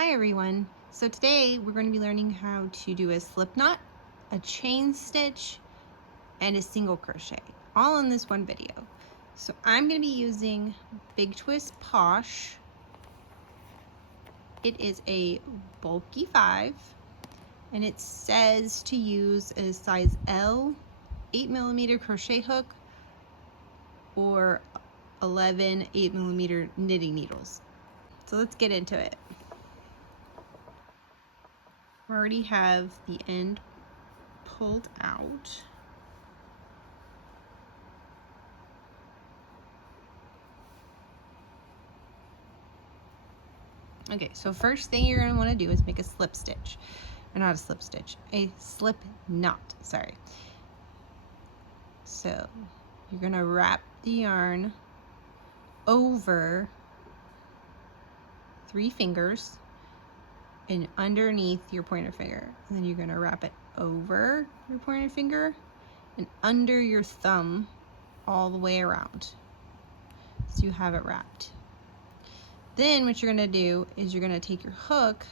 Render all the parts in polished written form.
Hi everyone. So today we're going to be learning how to do a slip knot, a chain stitch, and a single crochet, all in this one video. So I'm going to be using Big Twist Posh. It is a bulky 5 and it says to use a size L 8mm crochet hook or 11 8mm knitting needles. So let's get into it. We already have the end pulled out. Okay, so first thing you're going to want to do is make a slip stitch. Or not a slip stitch, a slip knot, sorry. So you're going to wrap the yarn over 3 fingers and underneath your pointer finger. And then you're going to wrap it over your pointer finger and under your thumb all the way around. So you have it wrapped. Then what you're going to do is you're going to take your hook.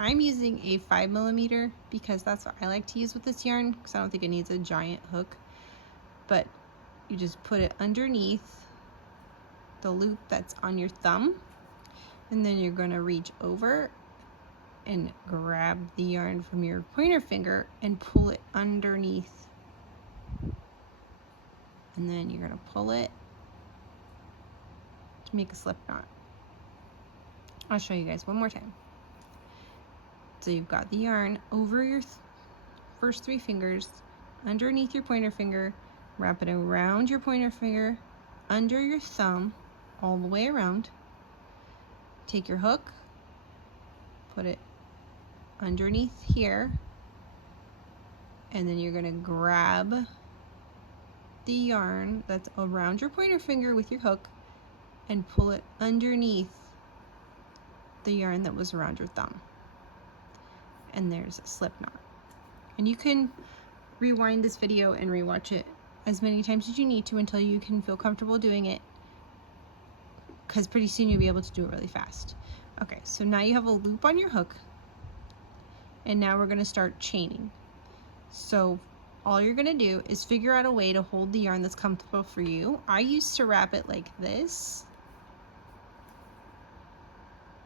I'm using a 5mm because that's what I like to use with this yarn because I don't think it needs a giant hook. But you just put it underneath the loop that's on your thumb, and then you're going to reach over and grab the yarn from your pointer finger and pull it underneath. And then you're going to pull it to make a slip knot. I'll show you guys one more time. So you've got the yarn over your first 3 fingers, underneath your pointer finger, wrap it around your pointer finger, under your thumb, all the way around. Take your hook, put it underneath here, and then you're going to grab the yarn that's around your pointer finger with your hook and pull it underneath the yarn that was around your thumb. And there's a slip knot. And you can rewind this video and rewatch it as many times as you need to until you can feel comfortable doing it, because pretty soon you'll be able to do it really fast. Okay, so now you have a loop on your hook, and now we're going to start chaining. So all you're going to do is figure out a way to hold the yarn that's comfortable for you. I used to wrap it like this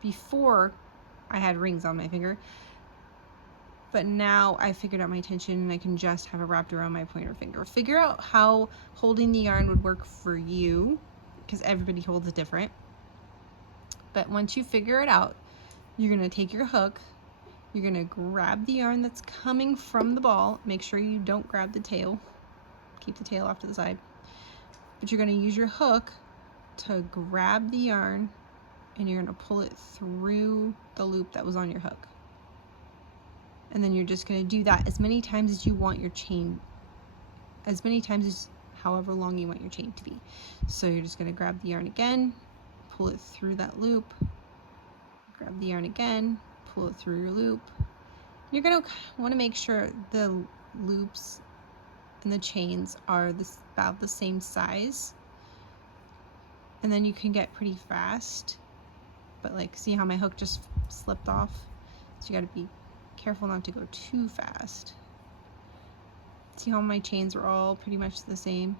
before I had rings on my finger, but now I figured out my tension and I can just have it wrapped around my pointer finger. Figure out how holding the yarn would work for you, because everybody holds it different. But once you figure it out, you're going to take your hook, you're going to grab the yarn that's coming from the ball. Make sure you don't grab the tail. Keep the tail off to the side. But you're going to use your hook to grab the yarn and you're going to pull it through the loop that was on your hook. And then you're just going to do that as many times as you want your chain, as many times as however long you want your chain to be. So you're just going to grab the yarn again, pull it through that loop, grab the yarn again, pull it through your loop. You're going to want to make sure the loops and the chains are about the same size, and then you can get pretty fast. But like, see how my hook just slipped off? So you got to be careful not to go too fast. See how my chains are all pretty much the same?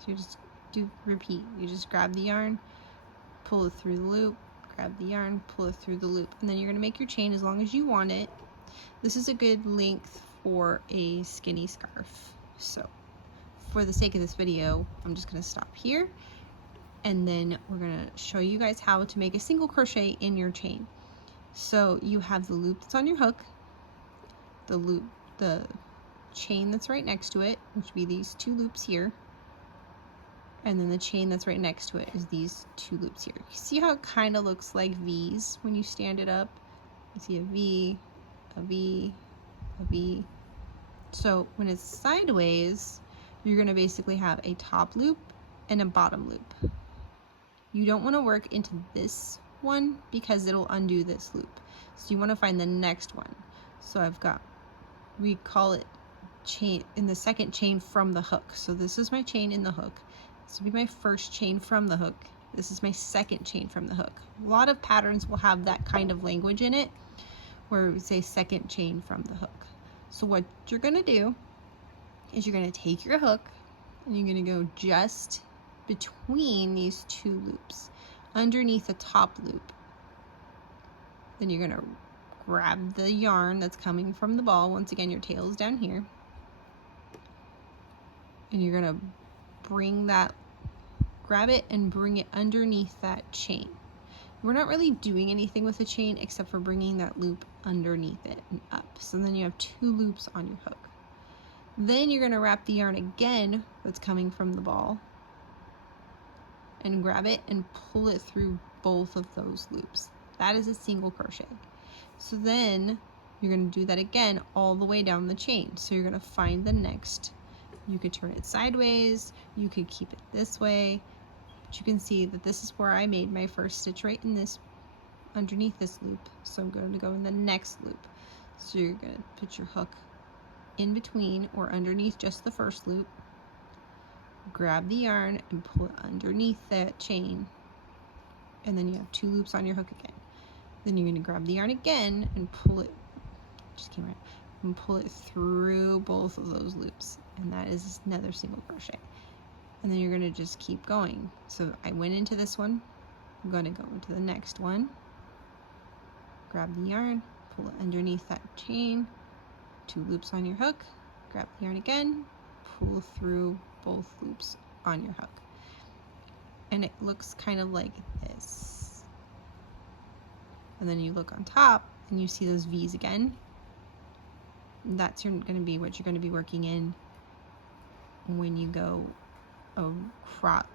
So you just repeat. You just grab the yarn, pull it through the loop, grab the yarn, pull it through the loop, and then you're going to make your chain as long as you want it. This is a good length for a skinny scarf. So for the sake of this video, I'm just going to stop here, and then we're going to show you guys how to make a single crochet in your chain. So you have the loop that's on your hook, the chain that's right next to it, which would be these 2 loops here, and then the chain that's right next to it is these 2 loops here. You see how it kind of looks like V's when you stand it up? You see a V, a V, a V. So when it's sideways, you're going to basically have a top loop and a bottom loop. You don't want to work into this one because it'll undo this loop. So you want to find the next one. So I've got, we call it chain in the second chain from the hook. So this is my chain in the hook. This will be my first chain from the hook, This is my second chain from the hook. A lot of patterns will have that kind of language in it where we say second chain from the hook. So what you're gonna do is you're gonna take your hook and you're gonna go just between these two loops, underneath the top loop. Then you're gonna grab the yarn that's coming from the ball. Once again, your tail is down here. And you're gonna grab it and bring it underneath that chain. We're not really doing anything with the chain except for bringing that loop underneath it and up. So then you have two loops on your hook. Then you're gonna wrap the yarn again that's coming from the ball and grab it and pull it through both of those loops. That is a single crochet. So then you're gonna do that again all the way down the chain. So you're gonna find the next, you could turn it sideways, you could keep it this way, but you can see that this is where I made my first stitch, right in this, underneath this loop. So I'm going to go in the next loop. So you're gonna put your hook in between or underneath just the first loop, grab the yarn and pull it underneath that chain, and then you have two loops on your hook again. Then you're going to grab the yarn again and pull it, just came right, and pull it through both of those loops, and that is another single crochet. And then you're going to just keep going. So I went into this one, I'm going to go into the next one, grab the yarn, pull it underneath that chain, two loops on your hook, grab the yarn again, pull through both loops on your hook. And it looks kind of like this. And then you look on top and you see those V's again. That's going to be what you're going to be working in when you go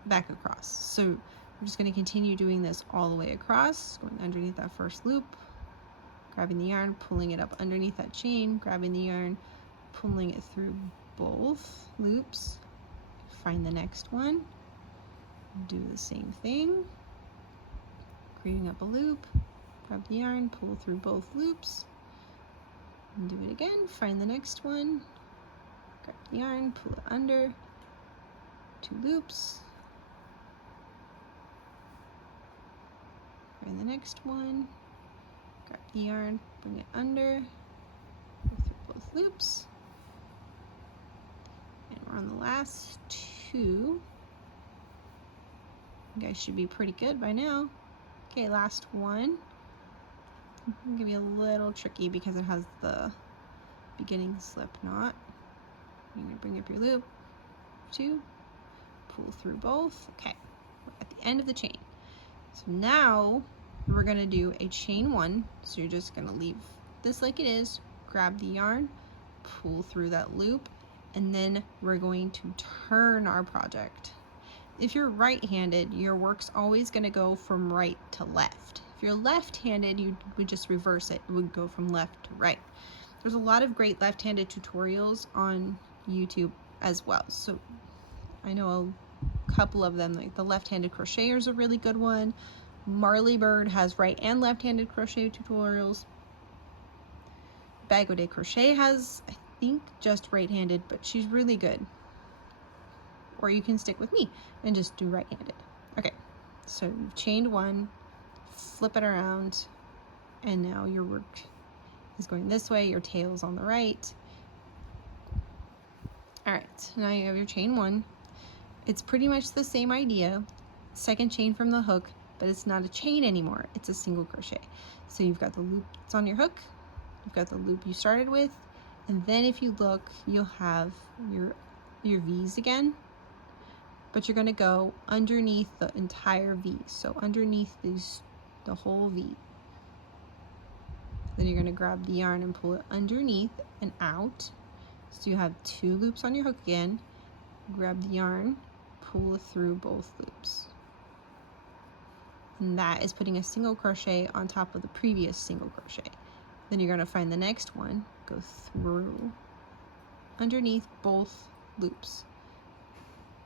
back across. So we're just going to continue doing this all the way across, going underneath that first loop, grabbing the yarn, pulling it up underneath that chain, grabbing the yarn, pulling it through both loops, find the next one, do the same thing, creating up a loop, grab the yarn, pull through both loops, and do it again, find the next one, grab the yarn, pull it under, two loops, find the next one, grab the yarn, bring it under, pull through both loops, and we're on the last two. You guys should be pretty good by now. Okay, last one. I'm gonna be a little tricky because it has the beginning slip knot. You're gonna bring up your loop, two, pull through both. Okay, we're at the end of the chain. So now we're gonna do a chain one. So you're just gonna leave this like it is, grab the yarn, pull through that loop, and then we're going to turn our project. If you're right-handed, your work's always gonna go from right to left. If you're left-handed, you would just reverse it. It would go from left to right. There's a lot of great left-handed tutorials on YouTube as well. So I know a couple of them, like the Left-Handed Crocheter is a really good one. Marley Bird has right and left-handed crochet tutorials. Bag O' Day Crochet has, I think, just right-handed, but she's really good. Or you can stick with me and just do right-handed. Okay, so you've chained one, flip it around, and now your work is going this way, your tail's on the right. All right, now you have your chain one. It's pretty much the same idea, second chain from the hook, but it's not a chain anymore, it's a single crochet. So you've got the loop that's on your hook, you've got the loop you started with, and then if you look, you'll have your V's again, but you're gonna go underneath the entire V. So underneath the whole V. Then you're gonna grab the yarn and pull it underneath and out. So you have two loops on your hook again. Grab the yarn, pull it through both loops. And that is putting a single crochet on top of the previous single crochet. Then you're gonna find the next one, go through underneath both loops.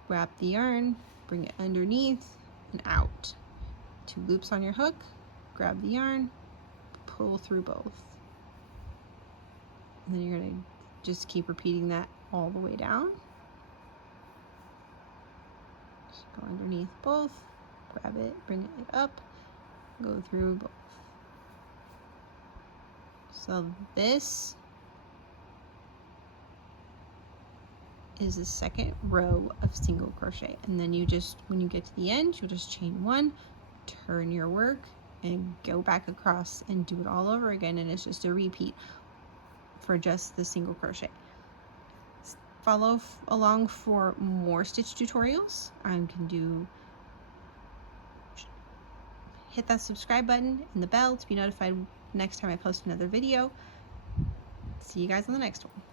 Wrap the yarn, bring it underneath and out. Two loops on your hook, grab the yarn, pull through both. And then you're gonna just keep repeating that all the way down. Just go underneath both, grab it, bring it up, go through both. So this is the second row of single crochet, and then you just, when you get to the end, you'll just chain one, turn your work, and go back across and do it all over again, and it's just a repeat for just the single crochet. Follow along for more stitch tutorials. I can do, hit that subscribe button and the bell to be notified next time I post another video. See you guys on the next one.